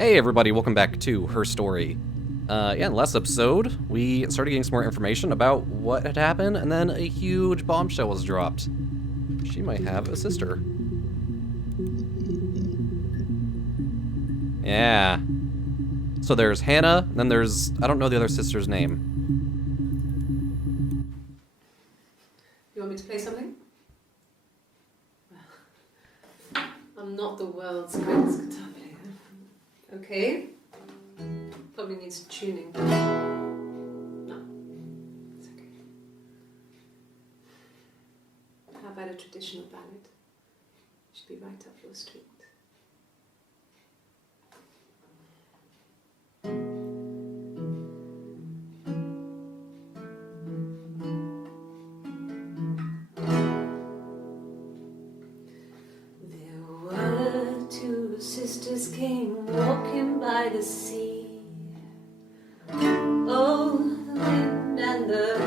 Hey everybody, welcome back to Her Story. In the last episode, we started getting some more information about what had happened, and then a huge bombshell was dropped. She might have a sister. Yeah. So there's Hannah, and then there's... I don't know the other sister's name. You want me to play something? I'm not the world's greatest guitar player. Okay. Probably needs tuning. No. It's okay. How about a traditional ballad? Should be right up your street. Sisters came walking by the sea. Oh, the wind and the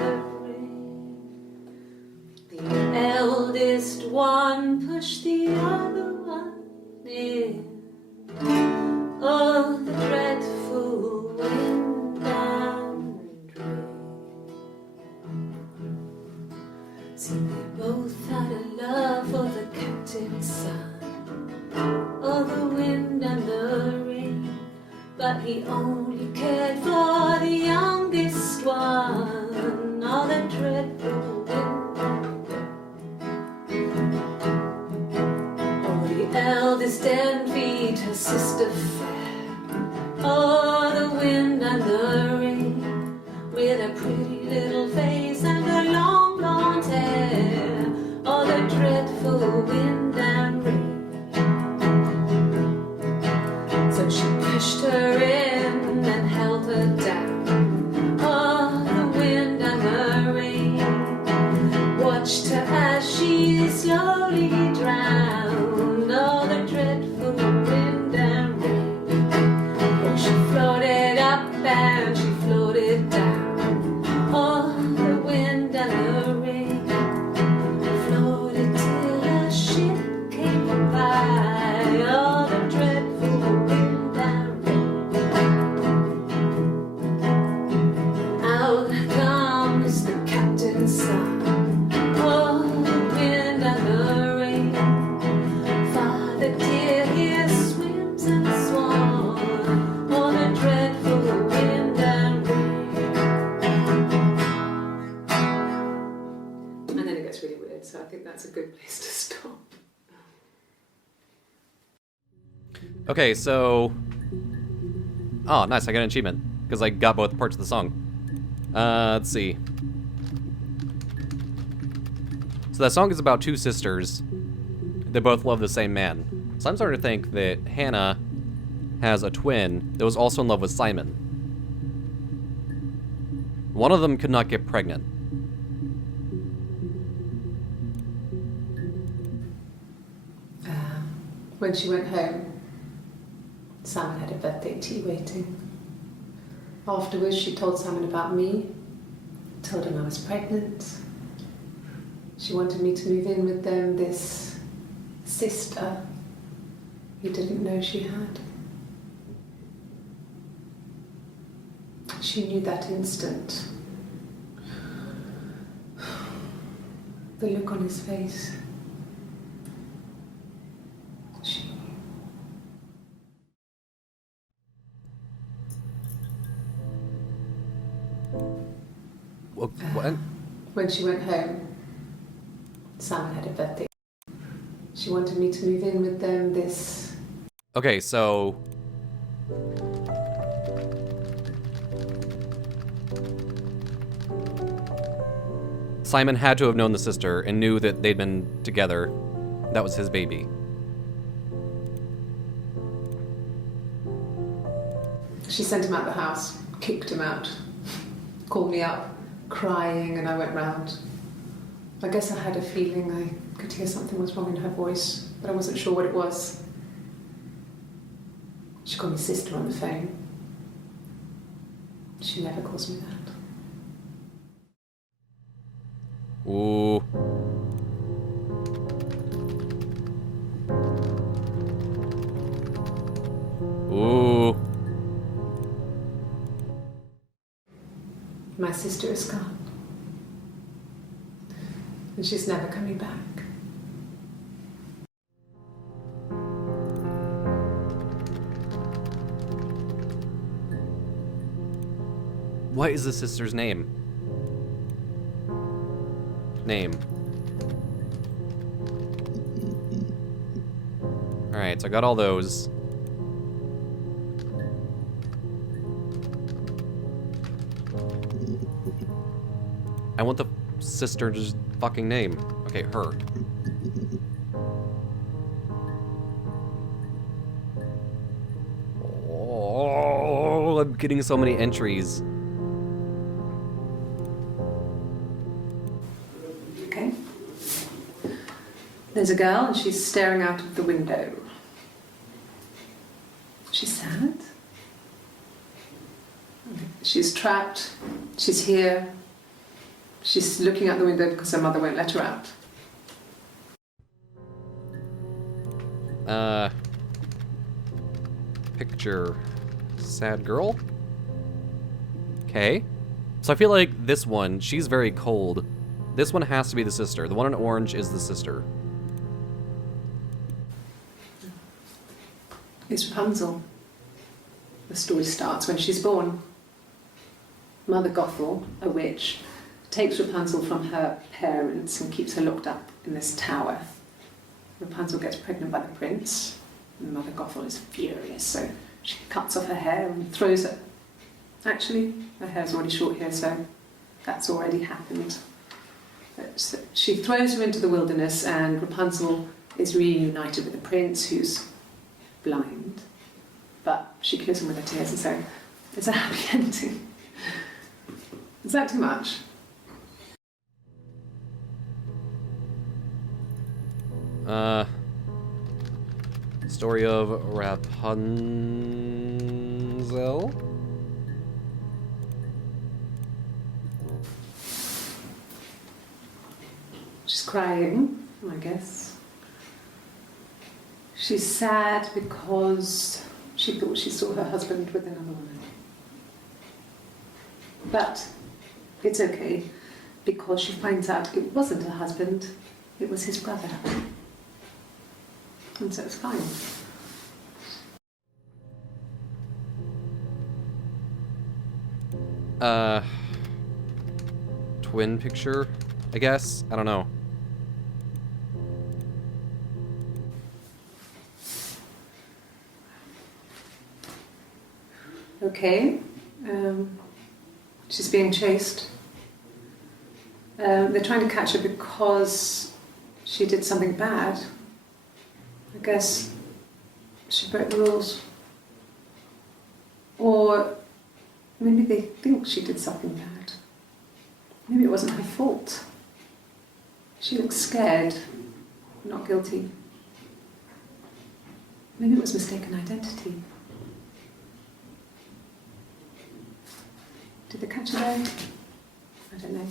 rain. The eldest one pushed the other one in. Oh, the dreadful wind and rain. See, they both had a love for the captain's son. Oh, the wind and the rain, but he only cared for the youngest one. Oh, the dreadful wind and rain. Oh, the eldest envied her sister fair. Oh, the wind and the rain, with a pretty little face and her long blonde hair. Oh, the dreadful wind and rain. So she pushed her in and held her down. Oh, the wind and the rain watched her as she slowly drowned. Oh, the dreadful wind and rain. Oh, she floated up and she floated down. Oh, the wind and the rain floated till a ship came by. Oh, the dreadful wind and rain. Out comes the captain's son. Oh, the wind and the rain. Father dear, here swims and swan. Oh, the dreadful wind and rain. And then it gets really weird, so I think that's a good place to stop. Okay, so... Oh, nice, I got an achievement, because I got both parts of the song. Let's see. So that song is about two sisters. They both love the same man. So I'm starting to think that Hannah has a twin that was also in love with Simon. One of them could not get pregnant. When she went home, Simon had a birthday tea waiting. Afterwards, she told Simon about me, told him I was pregnant. She wanted me to move in with them, this sister he didn't know she had. She knew that instant. The look on his face. She knew. What? When she went home, Simon had a birthday. She wanted me to move in with them, this... Okay, so... Simon had to have known the sister and knew that they'd been together. That was his baby. She sent him out the house, kicked him out, called me up, crying, and I went round. I guess I had a feeling I could hear something was wrong in her voice, but I wasn't sure what it was. She called me sister on the phone. She never calls me that. Ooh. Ooh. My sister is gone. And she's never coming back. What is the sister's name? Alright, so I got all those. I want the sister's fucking name. Okay, her. Oh, I'm getting so many entries. Okay. There's a girl and she's staring out of the window. She's sad. She's trapped. She's here. She's looking out the window because her mother won't let her out. Picture. Sad girl? Okay. So I feel like this one, she's very cold. This one has to be the sister. The one in orange is the sister. It's Rapunzel. The story starts when she's born. Mother Gothel, a witch, takes Rapunzel from her parents and keeps her locked up in this tower. Rapunzel gets pregnant by the prince, and Mother Gothel is furious, so she cuts off her hair and throws it. Actually, her hair's already short here, so that's already happened. So she throws her into the wilderness, and Rapunzel is reunited with the prince, who's blind. But she kills him with her tears, and so it's a happy ending. Is that too much? Story of Rapunzel? She's crying, I guess. She's sad because she thought she saw her husband with another woman. But it's okay, because she finds out it wasn't her husband, it was his brother. And so it's fine. Twin picture, I guess? I don't know. Okay. She's being chased. They're trying to catch her because she did something bad. I guess she broke the rules. Or maybe they think she did something bad. Maybe it wasn't her fault. She looks scared, not guilty. Maybe it was mistaken identity. Did they catch her there? I don't know.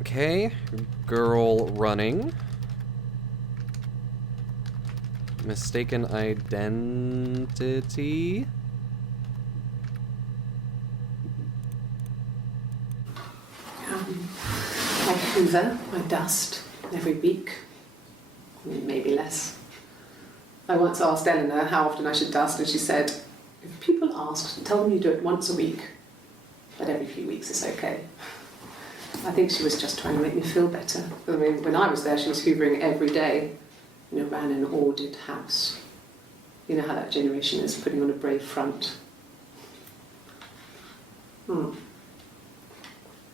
Okay, girl running. Mistaken identity. I hoover, I dust every week, maybe less. I once asked Eleanor how often I should dust, and she said, if people ask, tell them you do it once a week, but every few weeks is okay. I think she was just trying to make me feel better. I mean, when I was there, she was hoovering every day, ran an ordered house. You know how that generation is, putting on a brave front.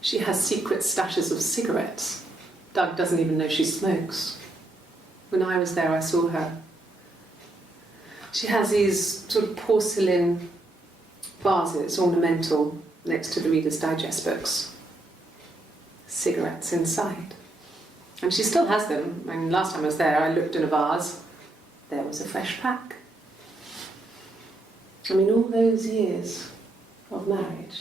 She has secret stashes of cigarettes. Doug doesn't even know she smokes. When I was there, I saw her. She has these sort of porcelain vases, ornamental, next to the Reader's Digest books. Cigarettes inside. And she still has them. I mean, last time I was there, I looked in a vase. There was a fresh pack. I mean, all those years of marriage,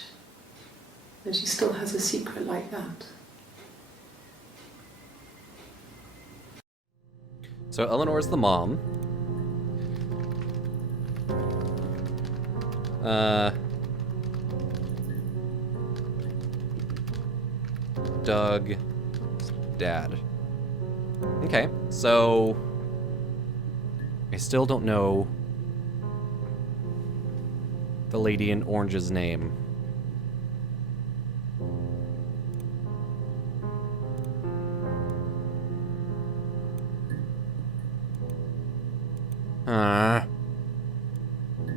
and she still has a secret like that. So Eleanor's the mom. Doug, dad. Okay, so I still don't know the lady in orange's name.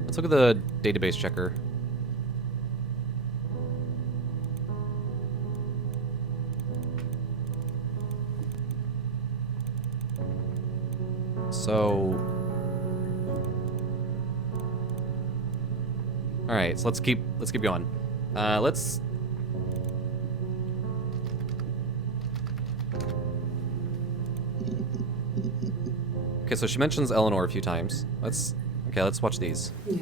Let's look at the database checker. So, all right. So let's keep going. Let's. Okay, so she mentions Eleanor a few times. Let's watch these. Yeah.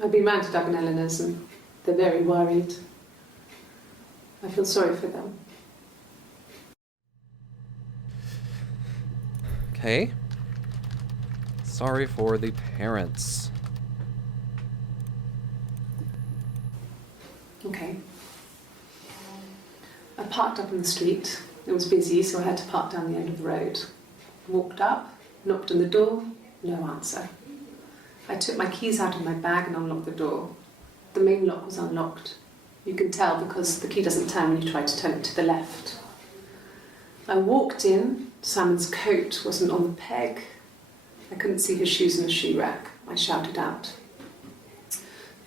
I've been round to Doug and Eleanor's and they're very worried. I feel sorry for them. Okay. Sorry for the parents. Okay. I parked up in the street. It was busy, so I had to park down the end of the road. Walked up, knocked on the door, no answer. I took my keys out of my bag and unlocked the door. The main lock was unlocked. You can tell because the key doesn't turn when you try to turn it to the left. I walked in. Simon's coat wasn't on the peg. I couldn't see his shoes in the shoe rack. I shouted out.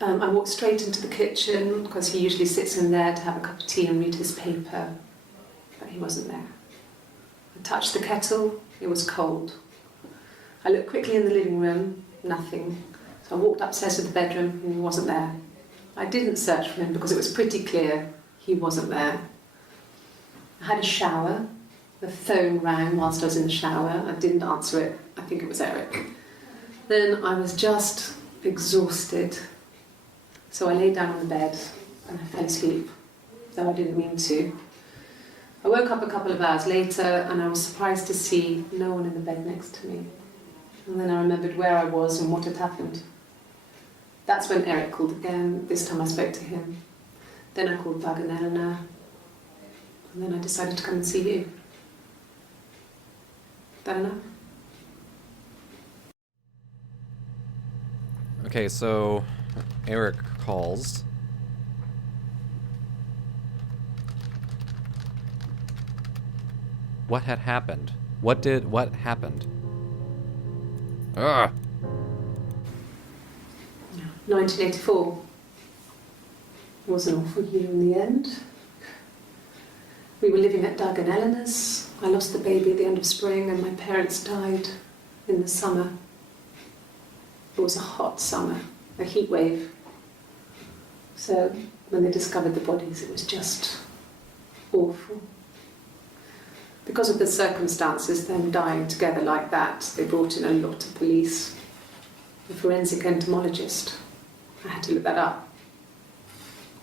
I walked straight into the kitchen because he usually sits in there to have a cup of tea and read his paper, but he wasn't there. I touched the kettle, it was cold. I looked quickly in the living room, nothing. So I walked upstairs to the bedroom and he wasn't there. I didn't search for him because it was pretty clear he wasn't there. I had a shower. The phone rang whilst I was in the shower. I didn't answer it. I think it was Eric. Then I was just exhausted. So I lay down on the bed and I fell asleep, though I didn't mean to. I woke up a couple of hours later and I was surprised to see no one in the bed next to me. And then I remembered where I was and what had happened. That's when Eric called again. This time I spoke to him. Then I called Doug and Eleanor. And then I decided to come and see you. That enough? Okay, so Eric calls. What had happened? What happened? Ugh. 1984 was an awful year in the end. We were living at Doug and Eleanor's. I lost the baby at the end of spring and my parents died in the summer. It was a hot summer, a heat wave. So when they discovered the bodies, it was just awful. Because of the circumstances, them dying together like that, they brought in a lot of police. A forensic entomologist. I had to look that up.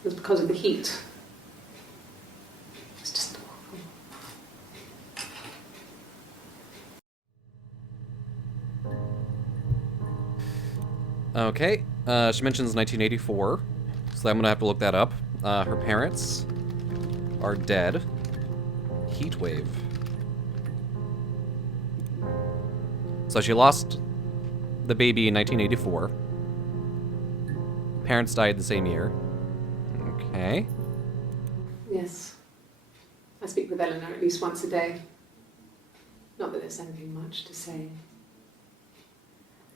It was because of the heat. It was just awful. Okay, she mentions 1984, so I'm gonna have to look that up. Her parents are dead. Heat wave. So she lost the baby in 1984. Parents died the same year. Okay. Yes. I speak with Eleanor at least once a day. Not that there's anything much to say.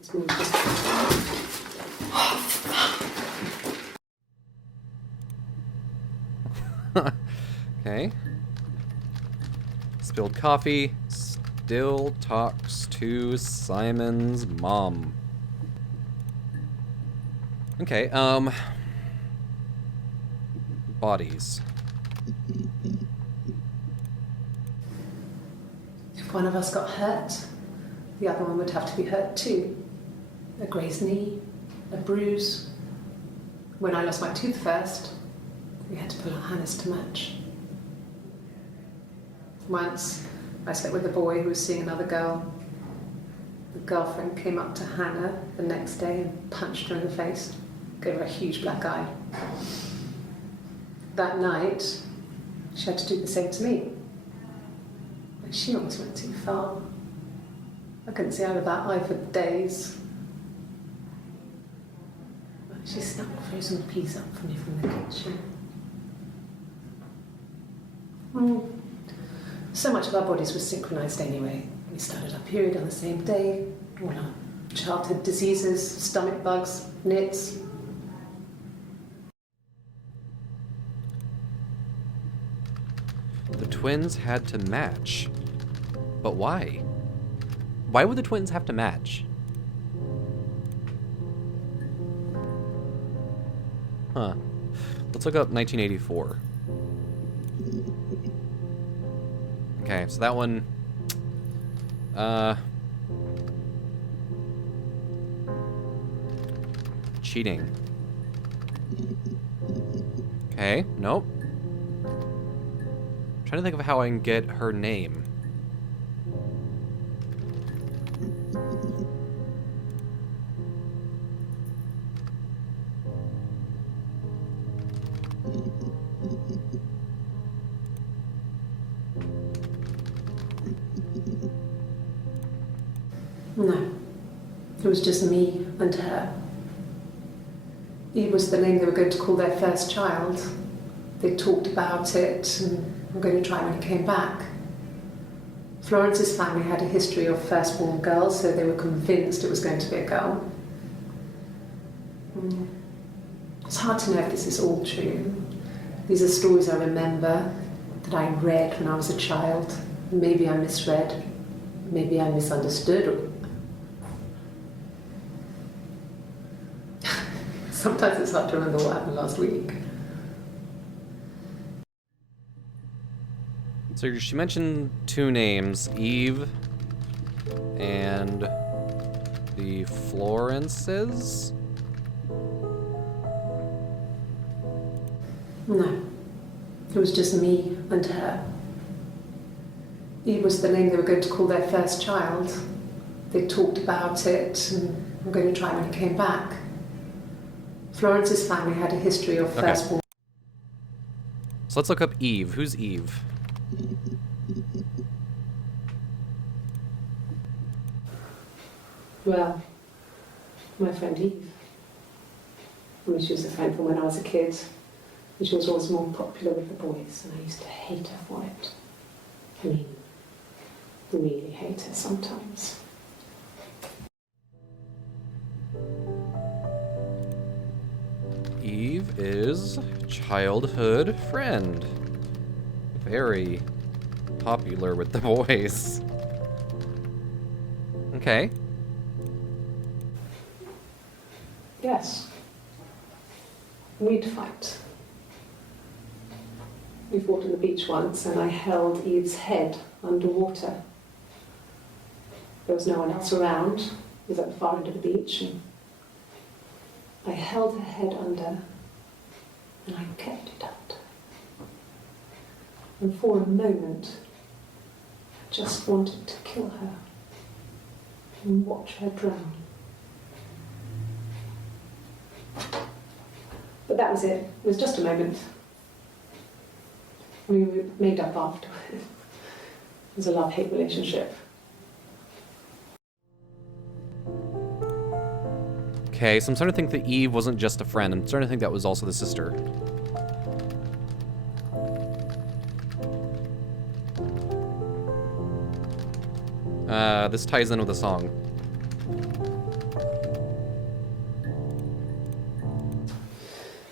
It's more just... Okay. Spilled coffee. Still talks to Simon's mom. Okay, bodies. If one of us got hurt, the other one would have to be hurt too. A grazed knee, a bruise. When I lost my tooth first, we had to pull our harness to match. Once, I slept with a boy who was seeing another girl. The girlfriend came up to Hannah the next day and punched her in the face. gave her a huge black eye. That night, she had to do the same to me. But she almost went too far. I couldn't see out of that eye for days. But she snuck a frozen piece up for me from the kitchen. So much of our bodies was synchronized anyway. We started our period on the same day. All our childhood diseases, stomach bugs, nits. The twins had to match. But why? Why would the twins have to match? Huh. Let's look up 1984. Okay, so that one... cheating. Okay, nope. Trying to think of how I can get her name. No, it was just me and her. Eve was the name they were going to call their first child. They talked about it and were going to try when it came back. Florence's family had a history of firstborn girls, so they were convinced it was going to be a girl. It's hard to know if this is all true. These are stories I remember, that I read when I was a child. Maybe I misread, maybe I misunderstood. Sometimes it's hard to remember what happened last week. So she mentioned two names, Eve and the Florences? No, it was just me and her. Eve was the name they were going to call their first child. They talked about it and were going to try when it came back. Florence's family had a history of firstborn. So let's look up Eve. Who's Eve? Well, my friend Eve. I mean, she was a friend from when I was a kid. And she was always more popular with the boys, and I used to hate her for it. I mean, really hate her sometimes. Eve is childhood friend. Very popular with the boys. Okay. Yes. We'd fight. We fought on the beach once, and I held Eve's head underwater. There was no one else around. It was at the far end of the beach, and I held her head under, and I kept it under. And for a moment, I just wanted to kill her and watch her drown. But that was it. It was just a moment. We were made up afterwards. It was a love-hate relationship. Okay, so I'm starting to think that Eve wasn't just a friend. I'm starting to think that was also the sister. This ties in with the song.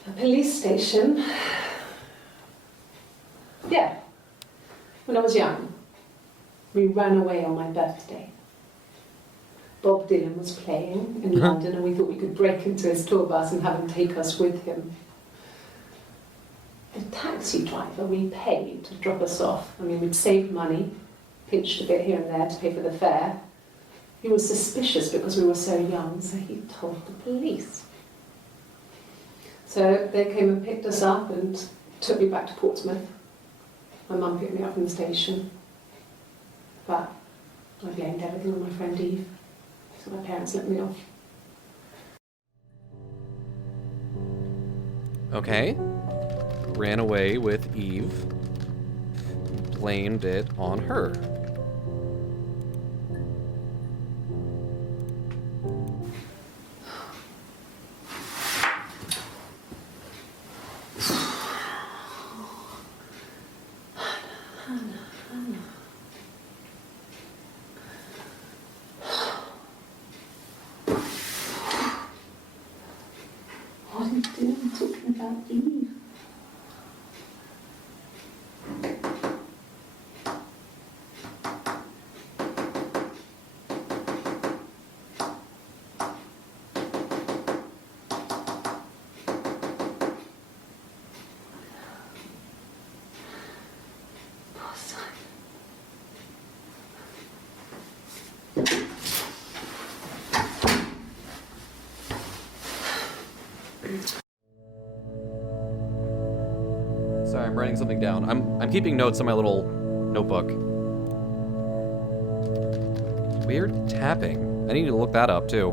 A police station. Yeah. When I was young, we ran away on my birthday. Bob Dylan was playing in London, and we thought we could break into his tour bus and have him take us with him. The taxi driver we paid to drop us off, I mean, we'd saved money, pinched a bit here and there to pay for the fare. He was suspicious because we were so young, so he told the police. So they came and picked us up and took me back to Portsmouth. My mum picked me up from the station. But I blamed everything on my friend Eve. So my parents let me off. Okay. Ran away with Eve. Blamed it on her. What are you doing talking about Eve? Sorry, I'm writing something down. I'm keeping notes on my little notebook. Weird tapping. I need to look that up too.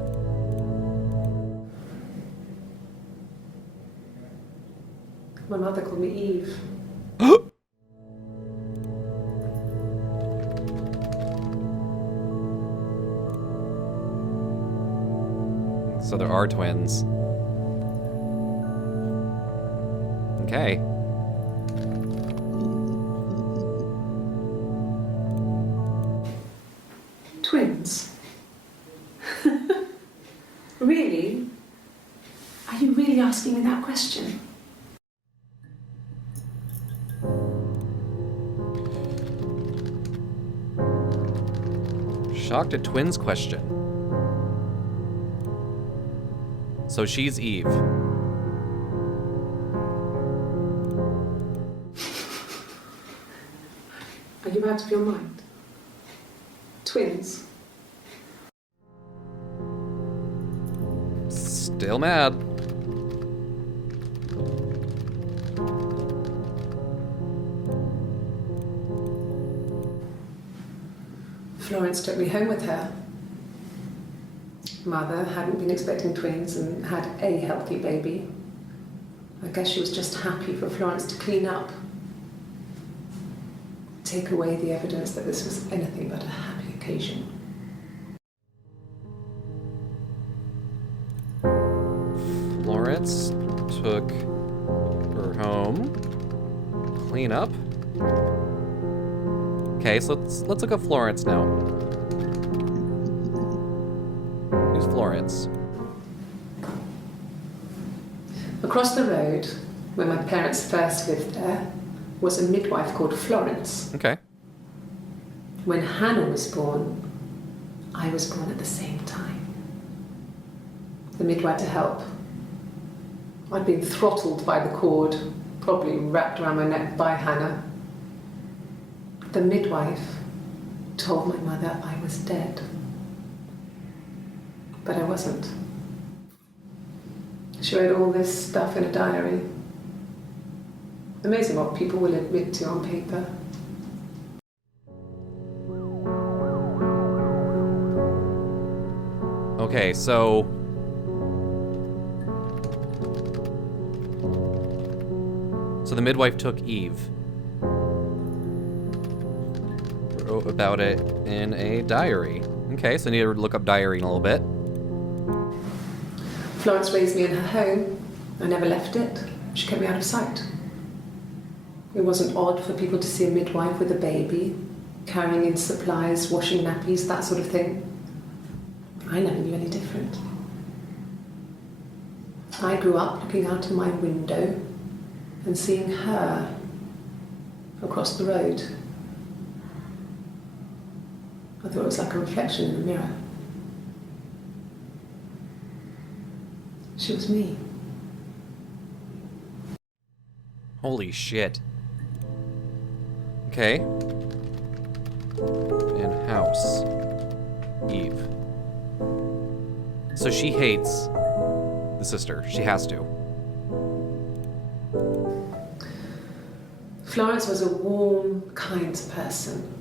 My mother called me Eve. So there are twins. Okay. Twins? Really? Are you really asking me that question? Shocked at twins question. So she's Eve. Are you out of your mind? Twins? Still mad. Florence took me home with her. Mother hadn't been expecting twins and had a healthy baby. I guess she was just happy for Florence to clean up. Take away the evidence that this was anything but a happy occasion. Florence took her home. Clean up. Okay, so let's look at Florence now. Who's Florence? Across the road, where my parents first lived there, was a midwife called Florence. Okay. When Hannah was born, I was born at the same time. The midwife to help. I'd been throttled by the cord, probably wrapped around my neck by Hannah. The midwife told my mother I was dead. But I wasn't. She wrote all this stuff in a diary. Amazing what people will admit to on paper. Okay, so the midwife took Eve. Wrote about it in a diary. Okay, so I need to look up diary in a little bit. Florence raised me in her home. I never left it. She kept me out of sight. It wasn't odd for people to see a midwife with a baby, carrying in supplies, washing nappies, that sort of thing. I never knew any different. I grew up looking out of my window and seeing her across the road. I thought it was like a reflection in the mirror. She was me. Holy shit. Okay. In house. Eve. So she hates the sister. She has to. Florence was a warm, kind person.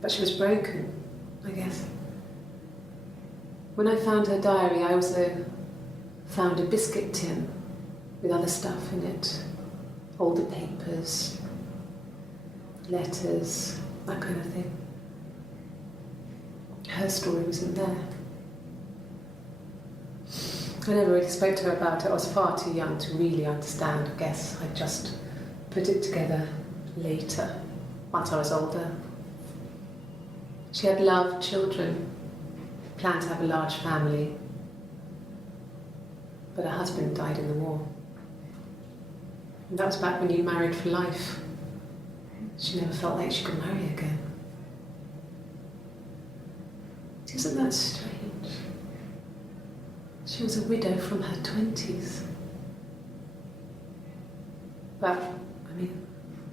But she was broken, I guess. When I found her diary, I also found a biscuit tin with other stuff in it. Older papers, letters, that kind of thing. Her story wasn't there. I never really spoke to her about it. I was far too young to really understand, I guess. I just put it together later, once I was older. She had loved children, planned to have a large family, but her husband died in the war. And that was back when you married for life. She never felt like she could marry again. Isn't that strange? She was a widow from her 20s. But, I mean,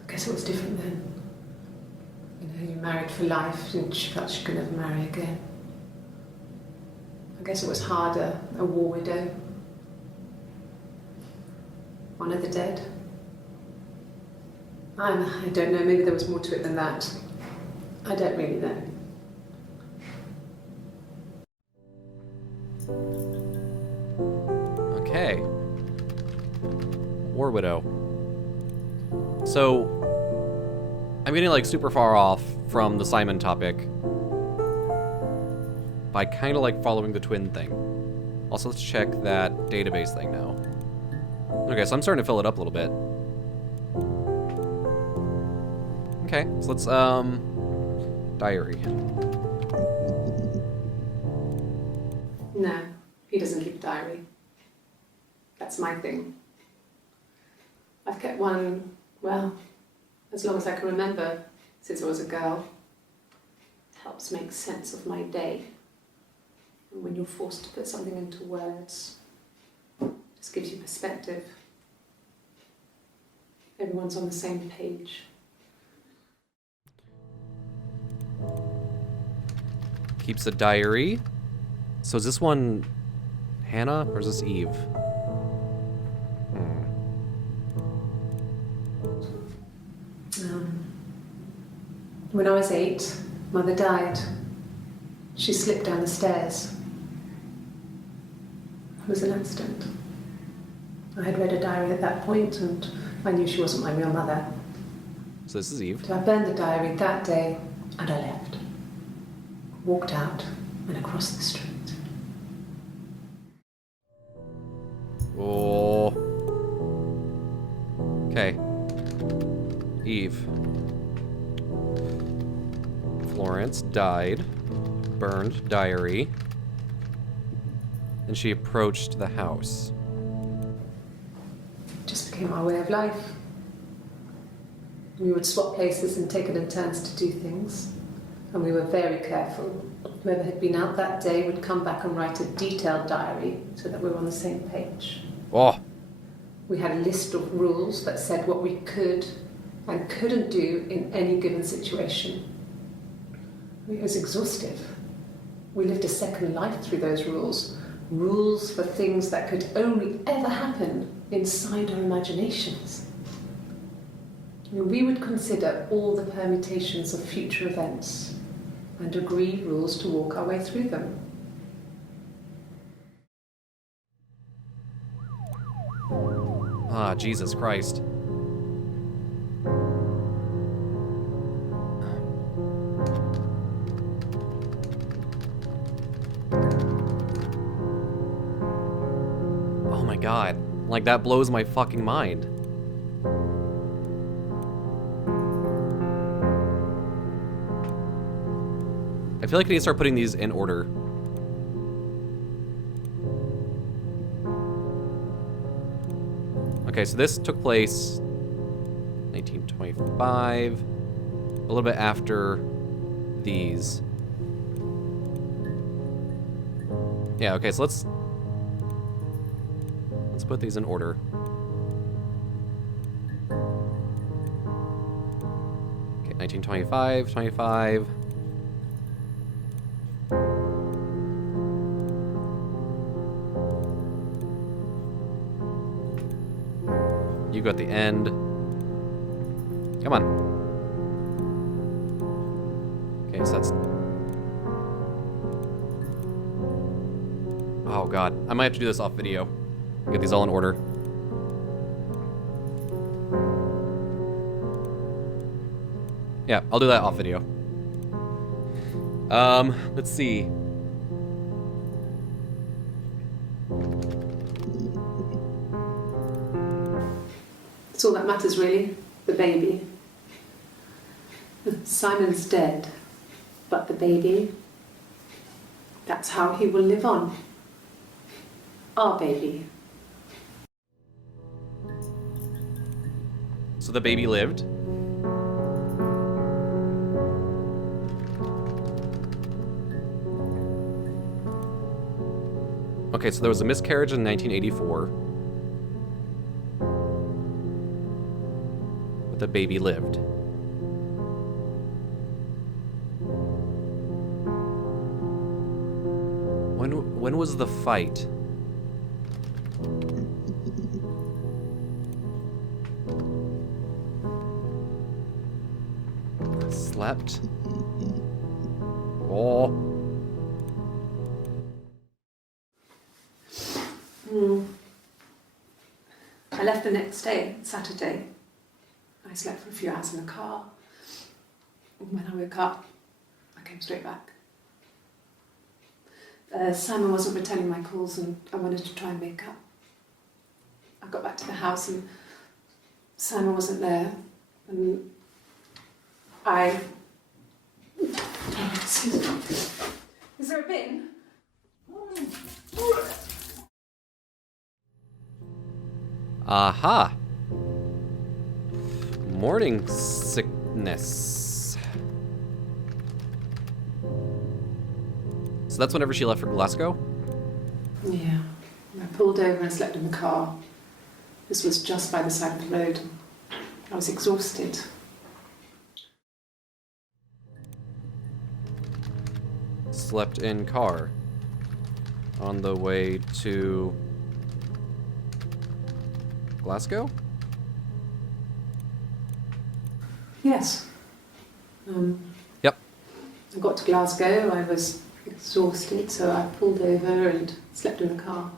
I guess it was different then. You know, you married for life and she felt she could never marry again. I guess it was harder, a war widow. One of the dead. I don't know, maybe there was more to it than that. I don't really know. Okay. War widow. So, I'm getting like super far off from the Simon topic by kind of like following the twin thing. Also, let's check that database thing now. Okay, so I'm starting to fill it up a little bit. Okay, so let's, diary. No, he doesn't keep a diary. That's my thing. I've kept one, well, as long as I can remember, since I was a girl. It helps make sense of my day. And when you're forced to put something into words, it just gives you perspective. Everyone's on the same page. Keeps a diary. So is this one Hannah or is this Eve? When I was 8, Mother died. She slipped down the stairs. It was an accident. I had read a diary at that point and I knew she wasn't my real mother. So this is Eve. So I burned the diary that day and I left. Walked out and across the street. Oh. Okay. Eve. Florence died. Burned diary. And she approached the house. It just became our way of life. We would swap places and take it in turns to do things. And we were very careful. Whoever had been out that day would come back and write a detailed diary so that we were on the same page. Oh. We had a list of rules that said what we could and couldn't do in any given situation. It was exhaustive. We lived a second life through those rules. Rules for things that could only ever happen inside our imaginations. We would consider all the permutations of future events and agree rules to walk our way through them. Ah, Jesus Christ. Oh my god. Like, that blows my fucking mind. I feel like I need to start putting these in order. Okay, so this took place 1925, a little bit after these. Yeah, okay, so let's put these in order. Okay, 1925, 25. You go at the end. Come on. Okay, so that's... Oh god, I might have to do this off video. Get these all in order. Yeah, I'll do that off video. Let's see. It's all that matters, really. The baby. Simon's dead, but the baby, that's how he will live on. Our baby. So the baby lived. Okay, so there was a miscarriage in 1984. But the baby lived. When was the fight? Slept. Oh. I left the next day, Saturday. I slept for a few hours in the car. When I woke up, I came straight back. Simon wasn't returning my calls and I wanted to try and make up. I got back to the house and Simon wasn't there. And I... Excuse me. Is there a bin? Aha. Morning sickness. So that's whenever she left for Glasgow? Yeah. I pulled over and slept in the car. This was just by the side of the road. I was exhausted. Slept in car. On the way to Glasgow? Yes. Yep. I got to Glasgow, I was exhausted, so I pulled over and slept in the car.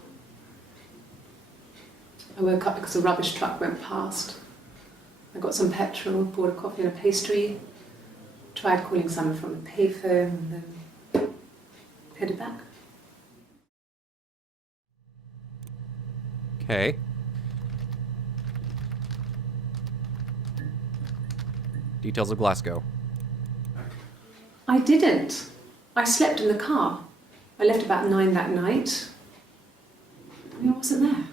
I woke up because a rubbish truck went past. I got some petrol, bought a coffee and a pastry, tried calling someone from the payphone, and then headed back. Okay. Details of Glasgow. I didn't. I slept in the car. I left about 9 that night. I wasn't there.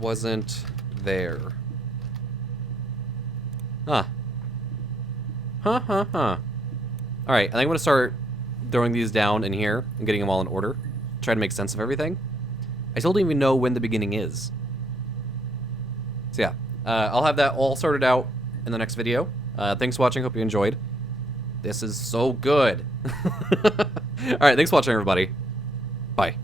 Wasn't there. Huh. Alright, I think I'm gonna start throwing these down in here and getting them all in order. Try to make sense of everything. I still don't even know when the beginning is. So yeah, I'll have that all sorted out in the next video. Thanks for watching, hope you enjoyed. This is so good. Alright, thanks for watching everybody. Bye.